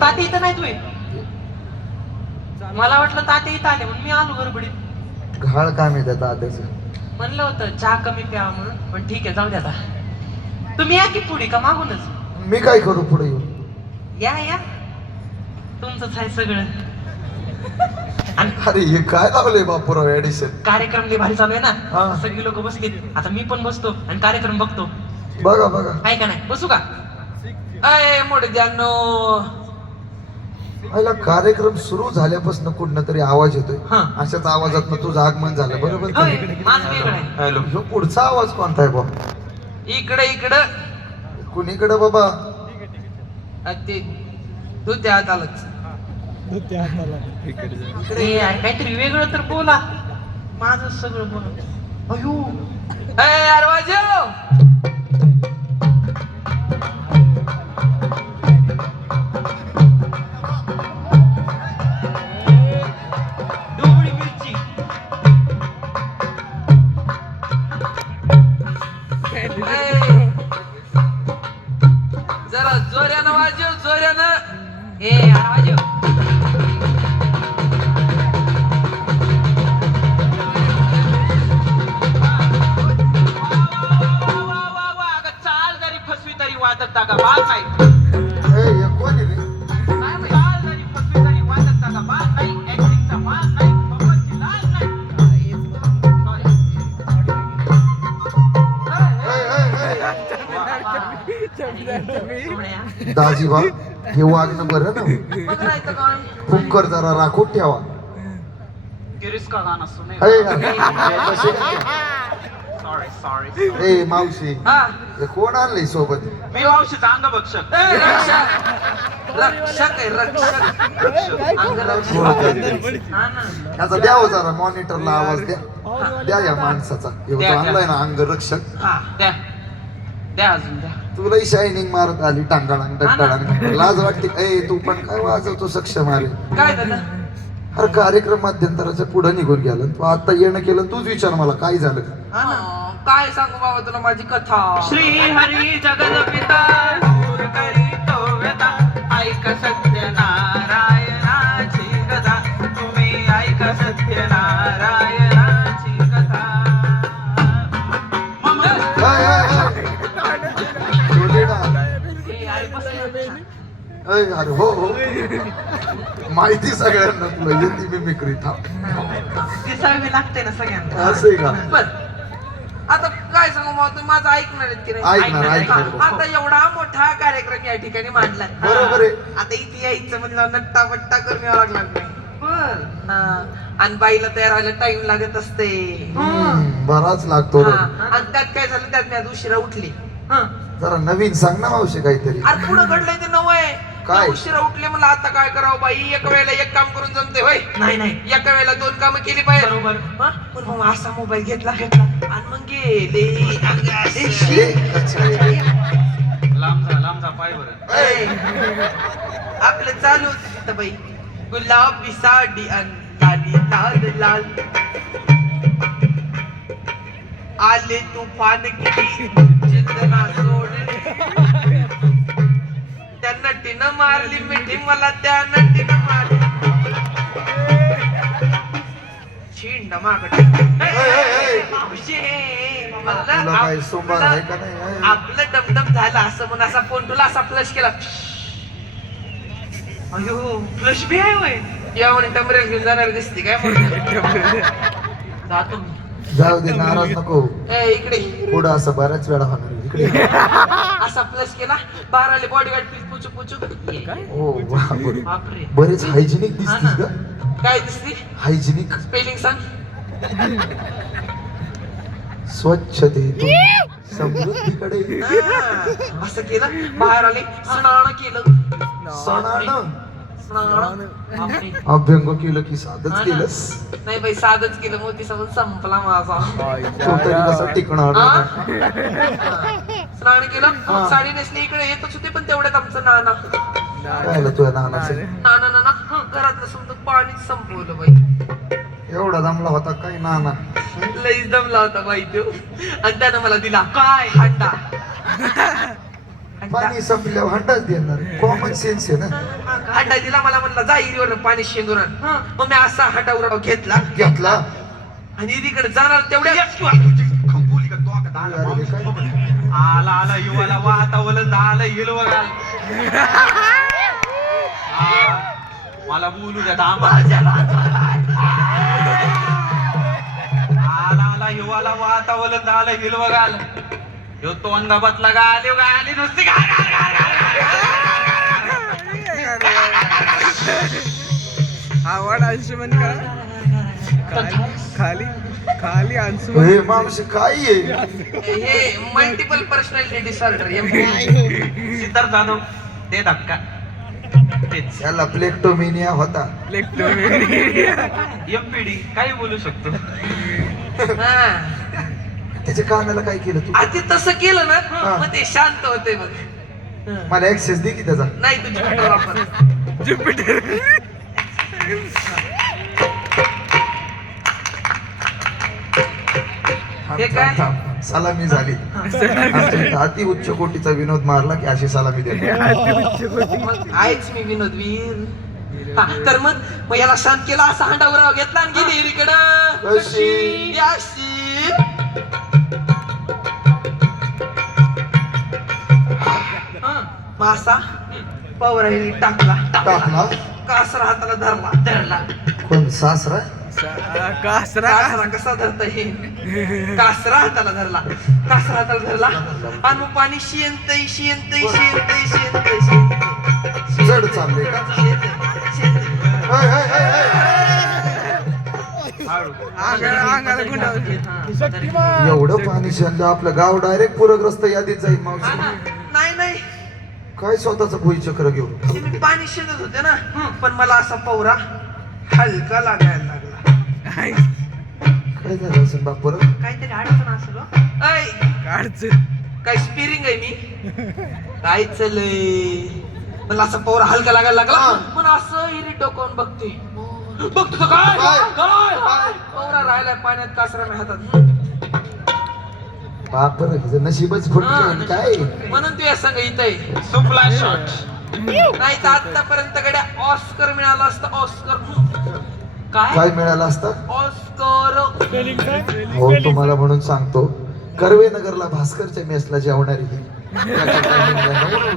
ताते इथं नाही तुम्ही? मला वाटलं ताते इथं आले म्हणून मी आलो गडबडीत. घाळ काम आहे त्या दाद्याचं. म्हणलं होतं चहा कमी प्यावा म्हणून, पण ठीक आहे जाऊ द्या आता. तुम्ही या की पुढे का मागूनच? मी काय करू पुढे येऊन? या या, तुमचंच आहे सगळं. अरे हे काय लावलंय बापूराव ऍडिशन? कार्यक्रम लय भारी चालू आहे हा. ना, सगळी लोक बसलीत. आता मी पण बसतो आणि कार्यक्रम बघतो. बघा बघा. आहे का नाही? बसू का? अय मोठे द्यानो. पहिला कार्यक्रम सुरू झाल्यापासून कुठनं तरी आवाज येतोय. हा. अशाच आवाजात तुझं आगमन झालं बरोबर का? होय, माझं वेगळं आहे. हॅलो, ह्यो पुढचा आवाज कोणता आहे बा? इकडे इकडं कुणीकडे बाबा? ते तू त्या हातालाच. इकडे काहीतरी वेगळं तर बोला. माझं सगळं बोला. अयो यार वाजव. ढोबळी मिरची. जरा जोऱ्यानं वाजव, जोऱ्यानं. यार वाजव. वाजत का बाल नाही. हे कोण आहे रे? चाल जरी फसवी तरी वाजत का बाल नाही. ऍक्टिंगचा माल नाही, बब्बरची लाल नाही. Sorry. दाजीबा हे वागणं बरं ना. बघायचं काय? कुकर जरा राखून ठेवा. गिरीश का गाणं सुने. सॉरी. ए मावशी, हा, हे कोण आणलंय सोबत? मी मावशीचा अंगभक्षक. रक्षक आहे, रक्षक. अंगरक्षक. हा ना. याचा द्या हो जरा मॉनिटरला आवाज द्या. द्या या माणसाचा. हे द्या, होतं आणलाय ना अंगरक्षक. हा, द्या द्या अजून द्या. तुलाही शायनिंग मारत आली टांगाळांग टांगाळांग. लाज वाटते? ए तू पण काय वाजवतो सक्षम आले. काय झालं? अरे कार्यक्रम मध्यंतराच्या पुढे निघून गेला. तू आता येणं केलं, तूच विचार मला काय झालं. हा ना. काय सांगू बाबा तुला माझी कथा. श्री हरी जगत पिता दूर करीतो व्यथा. ऐक सत्य नारायणाची कथा. तुम्ही ऐक सत्य नारायणाची कथा. हाय, हाय, हाय. बोले ना. अय, अरे हो हो, माहिती सगळ्यांना तुला येते मिमिक्री. थांब, दिसावी लागते ना सगळ्यांना. असं आहे का? बर, आता काय सांगू बाबा तुम्ही माझं ऐकणार आहेत की नाही? ऐकणार. हा, आता एवढा मोठा कार्यक्रम या ठिकाणी मांडला. बरोबर आहे. आता इथे यायचं म्हणलं नट्टा बट्टा करून यावं लागणार नाही. बर. आणि बाईला तयार व्हायला टाइम लागत असते. बराच लागतो रे. आणि त्यात काय झालं, त्यात मी आज उशिरा उठली. जरा नवीन सांग ना मावशी काहीतरी. अरे पुढं घडलंय ते नवं आहे. काय? मी उशिरा उठले मला आता काय करावं बाई. एका वेळेला एक काम करून जमते होय? नाही, एका वेळेला दोन कामं केली पाहिजे. बरोबर. पण मग असा मोबाईल घेतला आणि मग गेले. लांब जा पाय बरं. आपलं चालू होतं तिथं बाई. गुलाबी साडी आणि लाल लाल. आले तुफान किती चिंतना सोडली. त्या नटीनं मारली मिठी मला, त्या नटीनं मारली. छिंड मागड. तुला काय सोमवार आहे का नाही? आपलं डमडम झालं असं म्हणून असा फोन तुला असा फ्लश केला. अयो फ्लश बी आहे होय. या म्हणे टमरेल घेऊन जाणार दिसते काय म्हणून. जातो मी. जाऊ दे, नाराज नको. इकडे पुढं असं बऱ्याच वेळा होणार. इकडे असा प्लस केला. बाराले बॉडी गार्ड प्लीज पुचू पुचू. हो बापरे. बापरे. बरेच हायजिनिक हा दिसतीस ना. ग. काय दिसते? हायजिनिक. स्पेलिंग सांग. स्वच्छतेतून समृद्धीकडे. असं केलं. बाहेर आले, स्नान केलं. सणानं स्नान. बापरे. अभ्यंग केलं की साधच केलंस. नाही बाई साधच केलं. मोती सबूत संपला माझा. तो तरी कसा टिकणार. स्नान केलं. साडी नेसली. इकडे येतच होते पण तेवढ्यात आमचं नाना. काय तुझ्या नानाचं नाना घरातलं समजा पाणीच संपवलं बाई. एवढा दमला होता काय नाना. लईच दमला होता बाई तो. आणि त्यानं मला दिला काय हंडा. पाणी संपल्यावर हंडाच देणार कॉमन सेन्स आहे ना. हांडा दिला मला, म्हणला जा इरीवर पाणी शेंदून आण. मग मी असा हांडा उराव घेतला आणि इरीकडे जाणार तेवढ्या अरे काय? आला आला युवाला वाहता वलन आला हिलवा घाल. मला बोलू द्या आला आला युवाला वाहता वलन आला हिलवा घाल. ह्यो तो अंगाबातला गाली गाली नुसती घाल घाल घाल घाल. आवड अंशुमन करा खाली खाली अंशुमन. हे माणूस काय आहे? हे multiple personality disorder Siddharth Jadhav ते धक्का तेच याला प्लेक्टोमेनिया होता. एमपीडी काही बोलू शकतो. त्याच्या कानाला काय केलं तू? आधी तसं केलं ना मग ते शांत होते बघ. मला ऍक्सेस दे की त्याचा. नाही तुझी वापर ज्युपिटर हे काय? सलामी झाली. आमच्या अति उच्च कोटीचा विनोद मारला की अशी सलामी देतो. मग आहेच मी विनोद वीर. तर मग याला शांत केला, असा हांडावर घेतला आणि गेली इरीकडं. कशी? अशी मग असा पवराही टाकला टाकला. कासरा हाताला धरला धरला. पण सासरा कासरा कासरा कसा धरता हे? कासरा हाताला धरला, कासरा हाताला धरला आणि मग पाणी शियंतय शियंतय शियंतय शियंतय जड चालले का? हाय, हाय, हाय, हाय. अंगाला गुंडावली. एवढं पाणी शेंद आपलं गाव डायरेक्ट पूरग्रस्त यादीत जाईल मावशी. नाही नाही काय स्वतःच भुईचक्र घेऊन. ते मी पाणी शिंदत होते ना, पण मला असा पवरा हलका लागायला लागला. काय झालं असेल बापर? काहीतरी अडचण असेल हो. ऐ, काढचं काय स्पिरिंग आहे मी? काय चाललंय? मला असा पवरा हलका लागायला लागला, पण असं इरी डोकावून बघते. बघतो तर काय काय पवरा राहिलाय पाण्यात, कासरा मी हातात. बापर नशीबच फुटलं काय. म्हणून तू या संग इथं सुपला शॉट. नाही तर आतापर्यंत गड्या ऑस्कर मिळाला असता. ऑस्कर काय काय मिळालं असतं? ऑस्कर. हो तुम्हाला म्हणून सांगतो, कर्वे नगरला भास्करच्या मेसला जेवणारी ही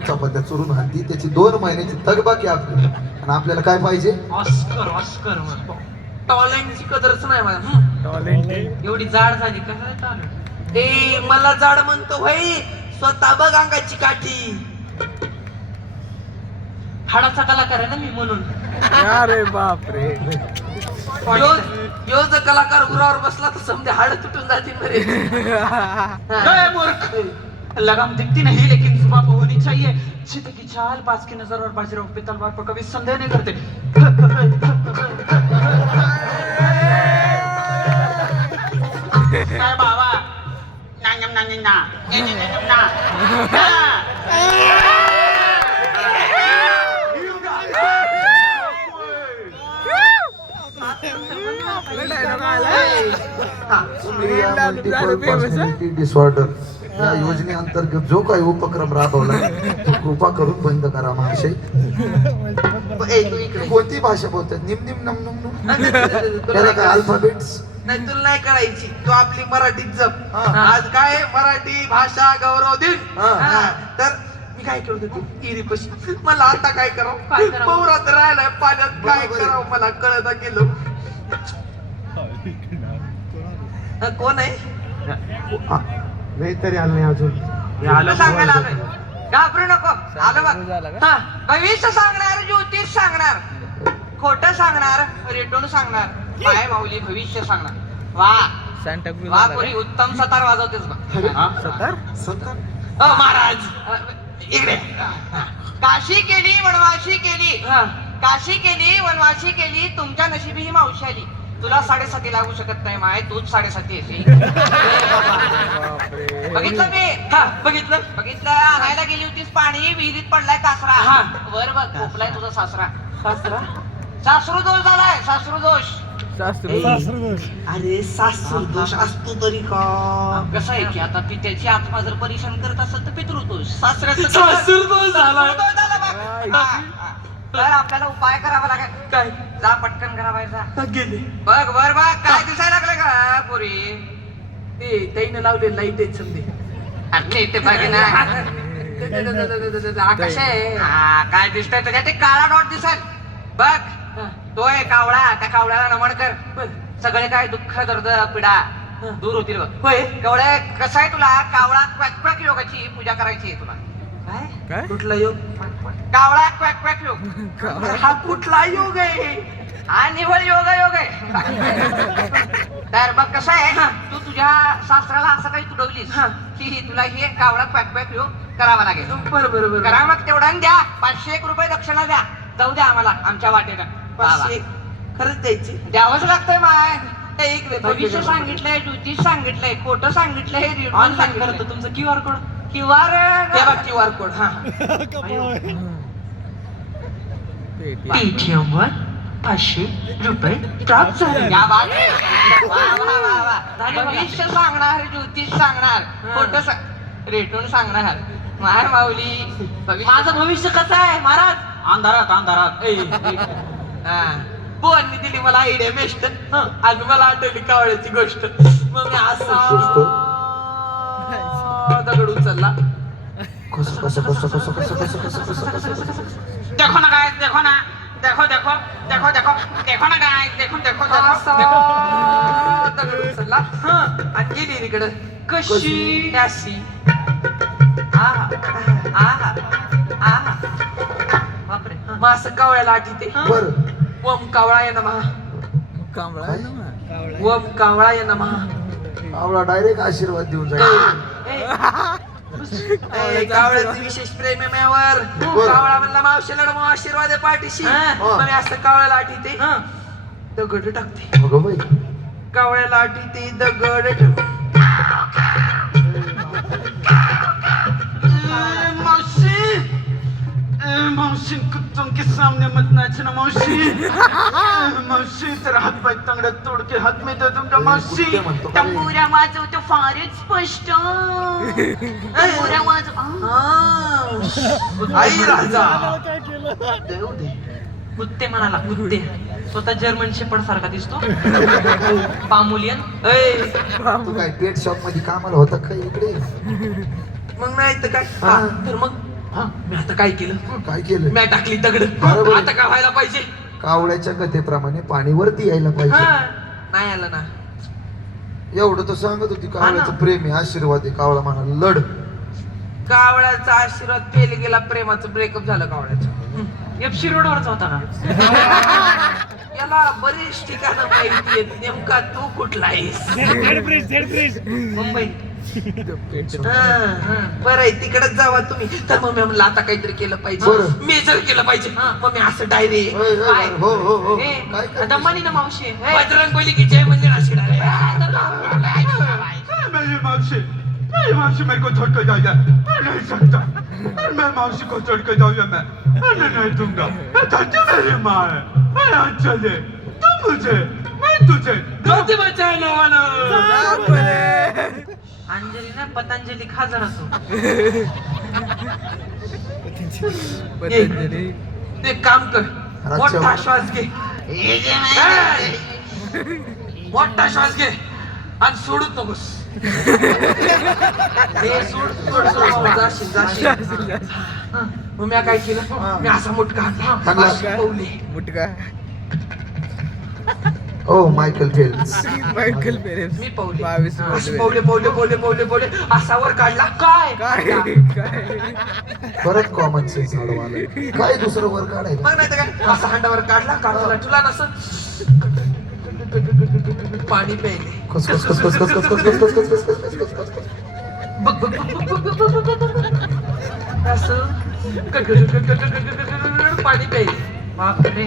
चपात्या चुरून हाती, त्याची 2 महिन्याची तगबाकी आपली. आणि आपल्याला काय पाहिजे? ऑस्कर ऑस्कर टॉलेंटची कदरच नाही मला. टॉलेंट एवढी जाड झाली कसं टॉलेंट? ए मला जाड म्हणतो भाई, स्वतः बघ अंगाची काठी. हाडाचा कलाकार आहे ना मी, म्हणून. अरे बापरे यो जर कलाकार उरावर बसला तर समजे हाड तुटून जातील बरे. मूर्ख लगाम दिखती नहीं लेकिन जुबां पे होनी चाहिए. चित की चाल बाज की नजर और बाजीराव पे तलवार पर कभी संदेह नहीं करते. काय बाबा नांगम नांगम ना ना. मल्टिपल पर्सनॅलिटी डिसऑर्डर या योजनेअंतर्गत जो काही उपक्रम राबवला तो कृपा करून बंद करा महाशय. कोणती भाषा बोलतात? निम निम नम नम नम. त्याला काय अल्फाबेट्स नाही तुला नाही करायची, तू आपली मराठीत जप. आज काय मराठी भाषा गौरव दिन. तर मी काय करतो, तू इरीपाशी मला आता काय करावं? पौरात राहिलाय पाण्यात, काय करावं मला कळत गेलो. कोण आहे? नाही तरी आलं नाही अजून. सांगायला आलोय. घाबरू नको, आलं बघ. भविष्य सांगणार, ज्योतिष सांगणार, खोट सांगणार, रेटून सांगणार, काय माऊली भविष्य सांगणार. वा सांता वा पुरी उत्तम सतार वाजवतेस बघ. सतार महाराज इकडे. काशी केली वनवाशी केली, काशी केली वनवाशी केली, तुमच्या नशिबी ही मावशी आली. तुला 7.5 लागू शकत नाही माय, तूच 7.5 येते. बघितलं मी, बघितलं बघितलं. आणायला गेली होतीस पाणी, विहिरीत पडलाय कासरा. वर बघ खोपलाय तुझा सासरा. सासरा सासरू दोष झालाय, सासरू दोष. सासरू अरे सासूर दोष असतो तरी का कसं आहे की आता पित्याची आत्मा जर परेशान करत असेल तर पितृदोष सासऱ्याचं सासूरदोष झाला. तर आपल्याला उपाय करावा लागेल. काय जा पटकन करा बाहेर जा. गेले बघ बर बघ काय दिसायला लागलं का पोरी ते ताईनं लावले लाईट आहेत समजे. अरे ते बघ ना आकाश आहे. काय दिसतंय तुझ्या ते काळा डॉट दिसत बघ तो आहे कावळा. त्या कावळ्याला नमन कर. सगळे काय दुःख दर्द पिडा दूर होतील बघ. होय कवळे कसं आहे तुला कावळा क्वॅक क्वॅक योगाची पूजा करायची आहे तुला. काय काय कुठला योग कावळा क्वॅक क्वॅक योग. हा कुठला योग आहे हा निवळ योग आहे. तर बघ कसं आहे तू तुझ्या सासऱ्याला असं काही तुडवलीस की तुला हे कावळा क्वॅक क्वॅक योग करावा लागेल. बरं बरं बरं करा मग तेवढा आणि द्या. 501 रुपये दक्षिणा द्या. जाऊ द्या आम्हाला आमच्या वाटेला. 500 खरंच द्यायची. द्यावंच लागतंय मग. एक वेळ भविष्य सांगितलंय ज्योतिष सांगितलंय खोटं सांगितलंय ऑनलाईन ऑनलाईन करतो तुमचं QR कोड किंवा हे बघ QR कोड. हा पेटीएम वर 500 रुपये प्राप्त झाले. या बात आहे. वा, वा, वा, वा. भविष्य सांगणार ज्योतिष सांगणार खोटं रेटून सांगणार माय माऊली. माझं भविष्य कसं आहे महाराज? अंधारात अंधारात. बुवांनी दिली मला आयडिया बेस्ट. आणि मला आठवली कावळ्याची गोष्ट. मग मी गोष्ट? असा दगड उचलला. कसं कसं कसं कसं कसं कसं कसं कसं कसं देखो ना काय देखो ना देखो देखो देखो देखो देखो ना काय देखो देखो असा देखो दगड उचलला आणि गेली तिकडं. कशी अशी. आहा आहा आहा. बापरे. मग असं कावळ्याला आठवते. बरं ओम कावळाय नमः. कांबळा ओम कावळाय नमः. आवळा डायरेक्ट आशीर्वाद देऊन जाईल. कावळ्याचं विशेष प्रेम आहे माझ्यावर. कावळा म्हणला मावशीला मग आशीर्वाद आहे पाठीशी. मग मी असं कावळ्याला आठवते दगड टाकते. अगं बाई कावळ्याला आठवते दगड टाकते. मौसी कुत्तों के सामने मत नाचना मौसी. मौसी तेरा हात पाय तंगड्यात तोड के हात में दे दूंगा मौसी. कुत्ते म्हणतो का रे? तंबुऱ्या वाजवतो फारच स्पष्ट. तंबुऱ्या वाजव आई राजा. देऊ दे. कुत्ते म्हणाला कुत्ते. स्वतः जर्मन शेपर्ड सारखा दिसतो. पामुलियन. तू काय पेट शॉप मध्ये कामाला होता काय इकडे? मग नाही तर काय. तर मग मी आता काय केलं. काय केलं? मी टाकली दगड. बरोबर. आता काय व्हायला पाहिजे. कावळ्याच्या कथेप्रमाणे पाणी वरती यायला पाहिजे. नाही आलं ना. एवढं तर सांगत होती कावळ्याचं प्रेम आहे आशीर्वाद आहे. कावळा म्हणाला लढ. कावळ्याचा आशीर्वाद फेल गेला. प्रेमाचं ब्रेकअप झालं कावळ्याचं. एफसी रोडवरच होता ना. याला बरीच ठिकाणं माहिती आहेत. नेमका तू कुठला आहेस. मुंबई. बरं आहे तिकडेच जावा तुम्ही. तर मग मी म्हणलं आता काहीतरी केलं पाहिजे. बरं. मेजर केलं पाहिजे. मग मी असं डायरेक्ट हो हो हो काय काय दमानी ना मावशी. बजरंग बली की जय मंदिर अशी मेरी मौसी मेरे को छोड़ कर जाएगा. मैं नहीं सकता. मैं मौसी को छोड़ कर जाऊंगा. मैं नहीं दूंगा. चाची मेरी माँ है. मैं यहाँ चले. तू मुझे मैं तुझे. ज्योती बचाय नावानं. अंजली ना पतंजली खा जरा तू. पतंजली एक काम कर. मोठा श्वास घे. मोठा श्वास घे आणि सोडूच नकोस. हे सोड सोड सोड. जाशील जाशील. मग मी काय केलं. मी असा मुटका हाणला. अशी पवली. मुटका ओ मायकल फेल्प्स. Michael Phelps. मी पवली. 22 अशी पवले पवले पवले पवले पवले असा वर काढला. काय काय काय परत कॉमन सेन्स आलं. काय दुसरं वर काढायला. मग नाही तर काय. असा हांडावर काढला. काढला तुला नसं पाणी प्यायले. कस कस कस कस कस कस कस कस कस कस कस कस कस कस. बघ बघ बघ बघ बघ बघ बघ बघ बघ. असं पाणी प्यायले. बापरे.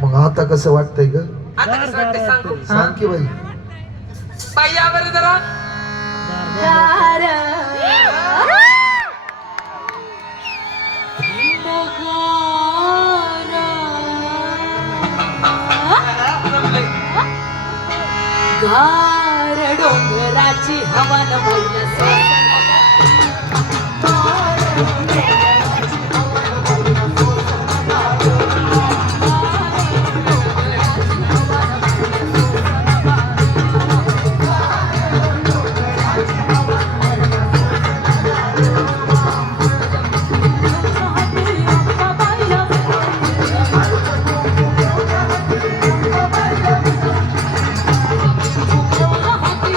मग आता कसं वाटतंय ग? आता कसं वाटतंय सांगू. सांग की बाई. बाई या बरं जरा. गार डोंगराची हवा न भरल्या